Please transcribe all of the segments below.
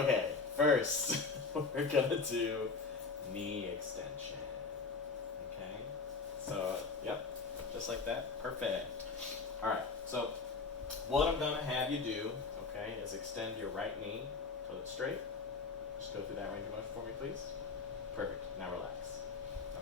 Okay, first we're gonna do knee extension. Okay, so yep, just like that. Perfect. All right, so what I'm gonna have you do, okay, is extend your right knee till it's straight. Just go through that range of motion for me, please. Perfect. Now relax.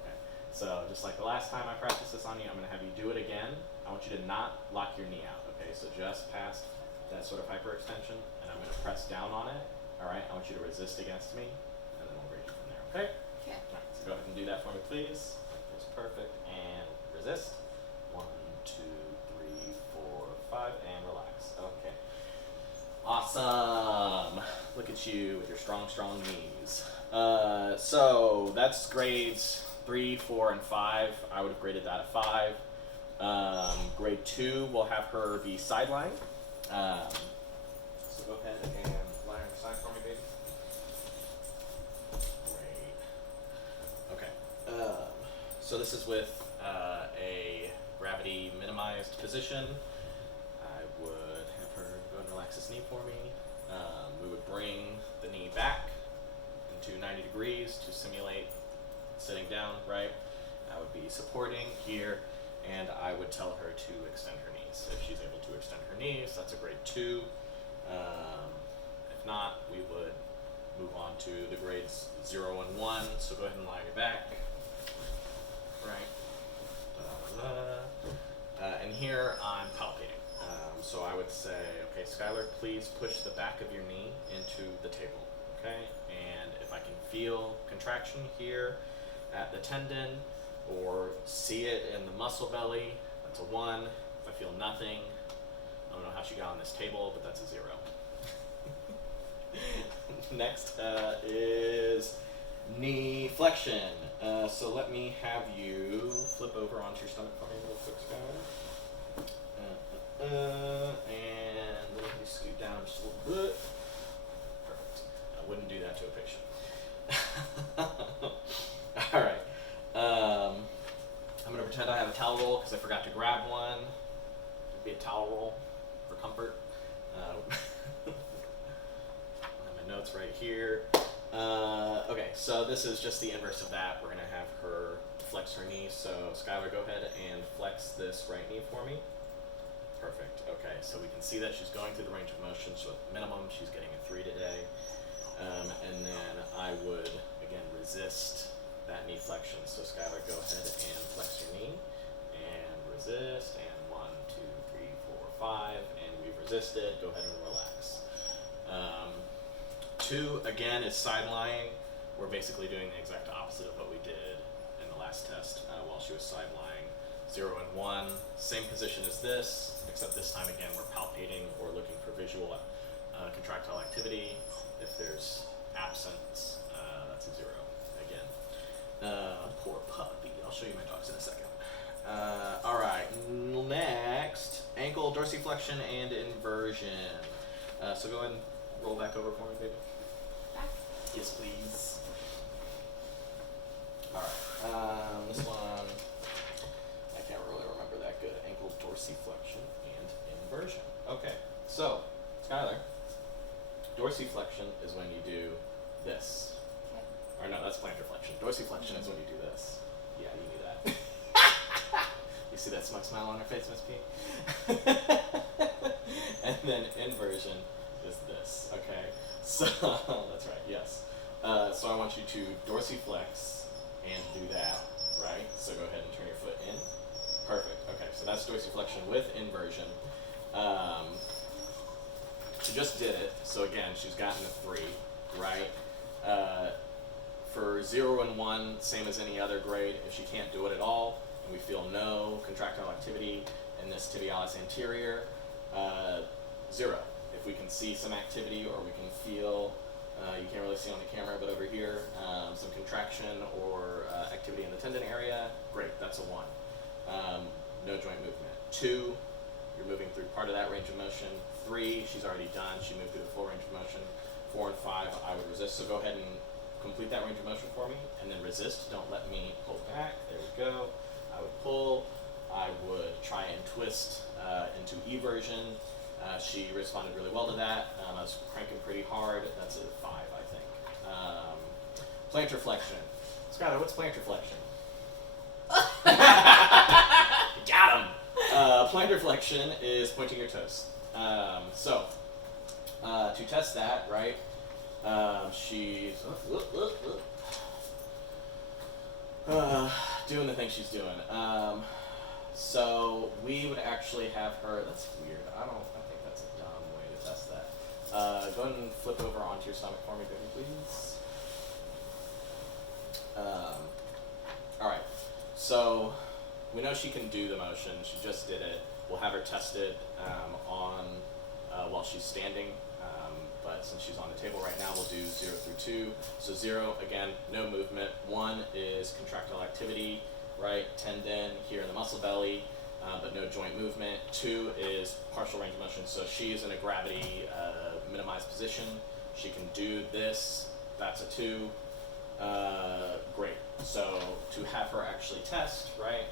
Okay. So just like the last time I practiced this on you, I'm gonna have you do it again. I want you to not lock your knee out. Okay. So just past that sort of hyperextension, and I'm gonna press down on it. All right. I want you to resist against me, and then we'll bridge it from there. Okay. Okay. All right. So go ahead and do that for me, please. That's perfect. And resist. 1, 2, 3, 4, 5, and relax. Okay. Awesome. Look at you with your strong, strong knees. So that's grades 3, 4, and 5. I would have graded that a 5. Grade 2, we'll have her be sideline. So go ahead and lie on your side for me, baby. Great. Okay. So this is with a gravity minimized position. I would have her go and relax this knee for me. We would bring the knee back into 90 degrees to simulate sitting down, right? I would be supporting here, and I would tell her to extend her knees. If she's able to extend her knees, that's a grade 2. If not, we would move on to the grades 0 and 1. So go ahead and lie your back, right? And here I'm palpating. So I would say, okay, Skylar, please push the back of your knee into the table, okay? And if I can feel contraction here at the tendon or see it in the muscle belly, that's a 1. If I feel nothing, I don't know how she got on this table, but that's a 0. Next is knee flexion. So let me have you flip over onto your stomach for me real quick, Skylar. And let me scoot down just a little bit. Perfect. I wouldn't do that to a patient. All right. I'm going to pretend I have a towel roll because I forgot to grab one. It'd be a towel roll for comfort. I have my notes right here. Okay, so this is just the inverse of that. We're going to have her flex her knee. So Skylar, go ahead and flex this right knee for me. Perfect. Okay, so we can see that she's going through the range of motion. So at minimum, she's getting a 3 today. And then I would, again, resist that knee flexion. So Skylar, go ahead and flex your knee. And resist. And 1, 2, 3, 4, 5. And we've resisted. Go ahead and relax. 2, again, is side lying. We're basically doing the exact opposite of what we did in the last test while she was side lying. 0 and 1, same position as this, except this time again we're palpating or looking for visual contractile activity. If there's absence, that's a 0 again. Poor puppy. I'll show you my dogs in a second. All right, next, ankle dorsiflexion and inversion. So go ahead and roll back over for me, baby. Back. Yes, please. All right, this one. I can't really remember that good. Ankle dorsiflexion and inversion. Okay, so Skylar, dorsiflexion is when you do this. Okay. Or no, that's plantar flexion. Dorsiflexion is when you do this. Yeah, you knew that. You see that smug smile on her face, Miss P? And then inversion is this. Okay, so that's right. Yes. So I want you to dorsiflex and do that. Right. So go ahead and turn your foot in. Perfect. Okay, so that's dorsiflexion with inversion. She just did it. So again, she's gotten a 3, right? For 0 and 1, same as any other grade. If she can't do it at all, and we feel no contractile activity in this tibialis anterior, 0. If we can see some activity or we can feel, you can't really see on the camera, but over here, some contraction or activity in the tendon area, great, that's a 1. No joint movement. 2, you're moving through part of that range of motion. 3, she's already done. She moved through the full range of motion. 4 and 5, I would resist. So go ahead and complete that range of motion for me, and then resist. Don't let me pull back. There we go. I would pull. I would try and twist into eversion. She responded really well to that. I was cranking pretty hard. That's a 5, I think. Plantar flexion. Skylar, what's plantar flexion? Got him! Plantar flexion is pointing your toes. To test that, right, she's doing the thing she's doing. So we would actually have her, that's weird, I think that's a dumb way to test that. Go ahead and flip over onto your stomach for me, baby, please. Alright, so we know she can do the motion, she just did it. We'll have her tested while she's standing, but since she's on the table right now, we'll do 0 through 2. So 0, again, no movement. 1 is contractile activity, right, tendon here in the muscle belly, but no joint movement. 2 is partial range of motion, so she's in a gravity minimized position. She can do this, that's a 2. Great. So to have her actually test, right,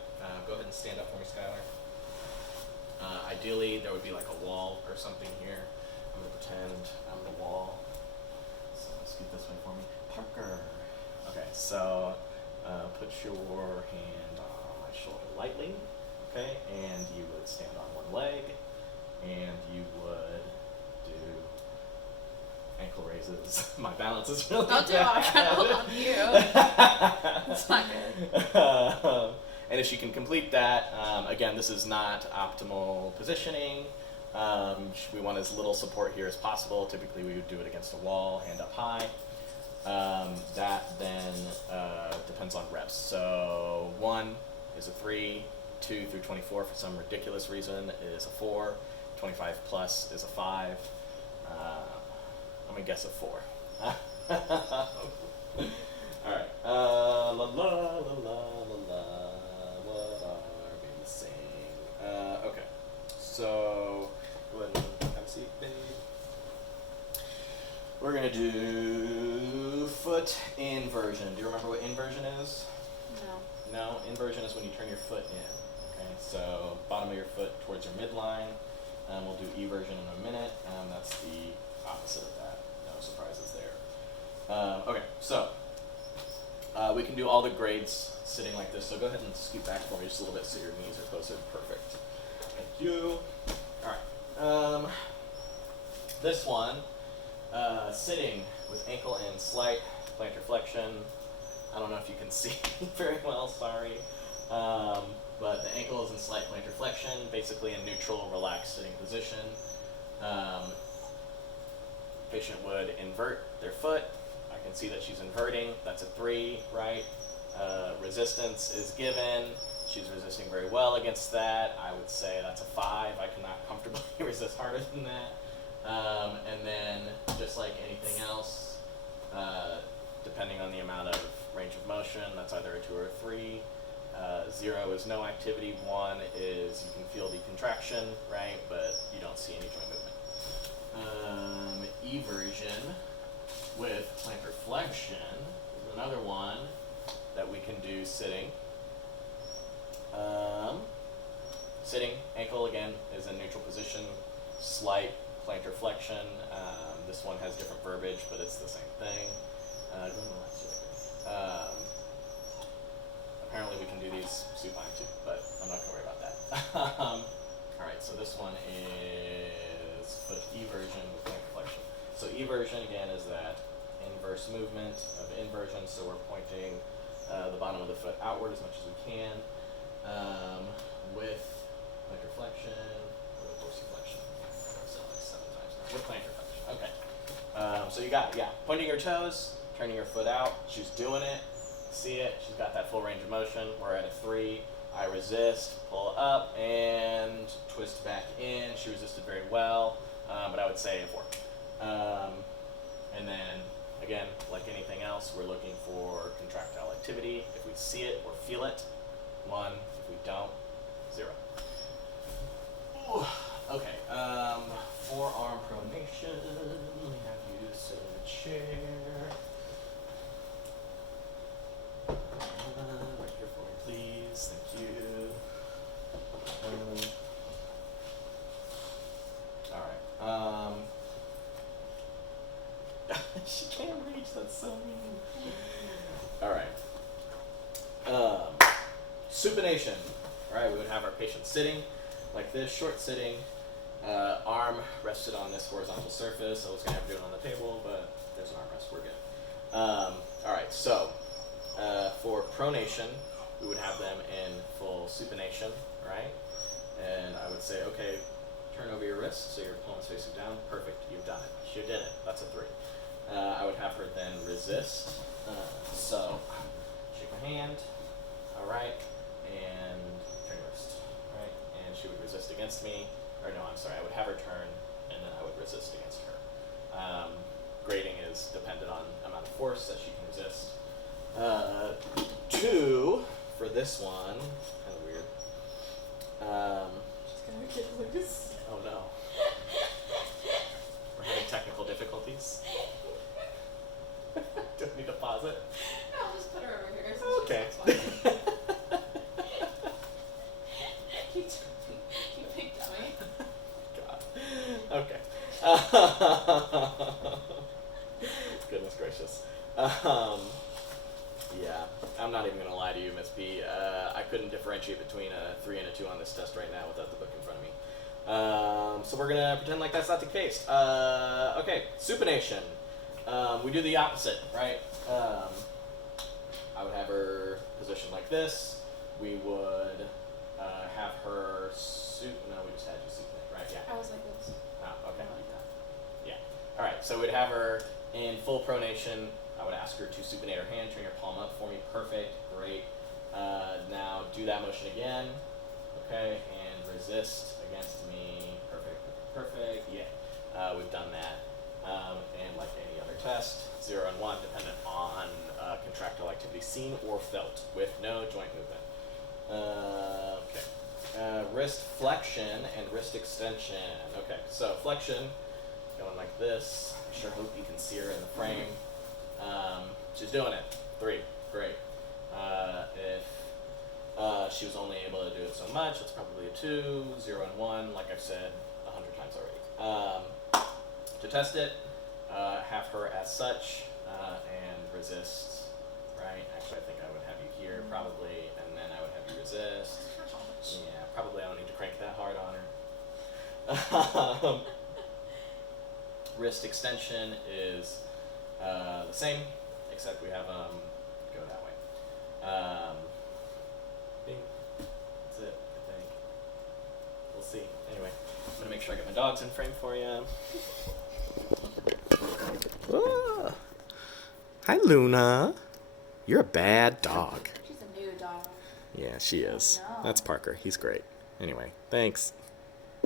go ahead and stand up for me, Skylar. Ideally, there would be like a wall or something here. I'm going to pretend I'm the wall. So scoot this way for me. Parker. Okay, so put your hand on my shoulder lightly, okay, and you would stand on one leg, and you would do ankle raises. My balance is really bad. Don't do it, I'm trying to hold on to you. It's not good. And if she can complete that, again, this is not optimal positioning. We want as little support here as possible. Typically, we would do it against a wall, hand up high. That then depends on reps. So 1 is a 3, 2 through 24 for some ridiculous reason is a 4, 25 plus is a 5. I'm gonna guess a 4. All right. La la la la la la. What are we saying? Okay. So go ahead and have a seat, babe. We're gonna do foot inversion. Do you remember what inversion is? No. No, inversion is when you turn your foot in. Okay, so bottom of your foot towards your midline. We'll do eversion in a minute. That's the opposite of that. No surprises there. Okay, so we can do all the grades sitting like this. So go ahead and scoot back for me just a little bit so your knees are closer. Perfect. Thank you. All right. This one, sitting with ankle in slight plantar flexion. I don't know if you can see very well, sorry. But the ankle is in slight plantar flexion, basically in neutral, relaxed sitting position. Patient would invert their foot. I can see that she's inverting. That's a 3, right? Resistance is given. She's resisting very well against that. I would say that's a 5. I cannot comfortably resist harder than that. And then, just like anything else, depending on the amount of range of motion, that's either a 2 or a 3. 0 is no activity. 1 is you can feel the contraction, right? But you don't see any joint movement. Eversion with plantar flexion is another one that we can do sitting. Sitting, ankle again is in neutral position, slight plantar flexion. This one has different verbiage, but it's the same thing. Go to the left shoulder. Apparently we can do these supine too, but I'm not going to worry about that. Alright, so this one is foot eversion with plantar flexion. So eversion again is that inverse movement of inversion, so we're pointing the bottom of the foot outward as much as we can with plantar flexion or with dorsiflexion. I've said it like 7 times now. With plantar flexion. Okay. So you got it, yeah. Pointing your toes, turning your foot out. She's doing it. See it. She's got that full range of motion. We're at a 3. I resist, pull up, and twist back in. She resisted very well, but I would say a 4. And then, again, like anything else, we're looking for contractile activity. If we see it or feel it, 1. If we don't, 0. Ooh. Okay, forearm pronation. Let me have you sit in a chair. Right here for me, please. Thank you. Alright. supination. All right, we would have our patient sitting like this, short sitting, arm rested on this horizontal surface. I was gonna have to do it on the table, but there's an armrest, we're good. All right, so for pronation, we would have them in full supination, right? And I would say, okay, turn over your wrist so your palm's facing down. Perfect, you've done it. She did it, that's a 3. I would have her then resist. So, shake my hand, all right, and turn your wrist, all right? And she would resist against me, or no, I'm sorry, I would have her turn, and then I would resist against her. Grading is dependent on amount of force that she can resist. 2 for this one, kind of weird. She's gonna get loose. Oh no. We're having technical difficulties. Do I need to pause it? No, I'll just put her over here. Okay. You big dummy. God. Okay. Goodness gracious. Yeah, I'm not even going to lie to you, Miss B. I couldn't differentiate between a 3 and a 2 on this test right now without the book in front of me. So we're going to pretend like that's not the case. Okay, supination. We do the opposite, right? I would have her positioned like this. We would have her no, we just had you supinate, right? Yeah. I was like this. Oh, okay. Like that. Yeah. All right, so we'd have her in full pronation. I would ask her to supinate her hand, turn your palm up for me. Perfect, great. Now do that motion again, okay, and resist against me. Perfect, perfect, yeah. We've done that. And like any other test, 0 and 1, dependent on contractile activity seen or felt with no joint movement. Okay. Wrist flexion and wrist extension. Okay, so flexion, going like this. I sure hope you can see her in the frame. She's doing it. 3, great. If she was only able to do it so much, it's probably a 2, 0 and 1, like I've said 100 times already. To test it, have her as such and resist, right? Actually, I think I would have you here probably, and then I would have you resist. Yeah, probably I don't need to crank that hard on her. Wrist extension is the same, except we have go that way. Bing. That's it, I think. We'll see. Anyway, I'm gonna make sure I get my dogs in frame for you. Whoa. Hi, Luna. You're a bad dog. She's a new dog. Yeah, she is. Oh, no. That's Parker. He's great. Anyway, thanks.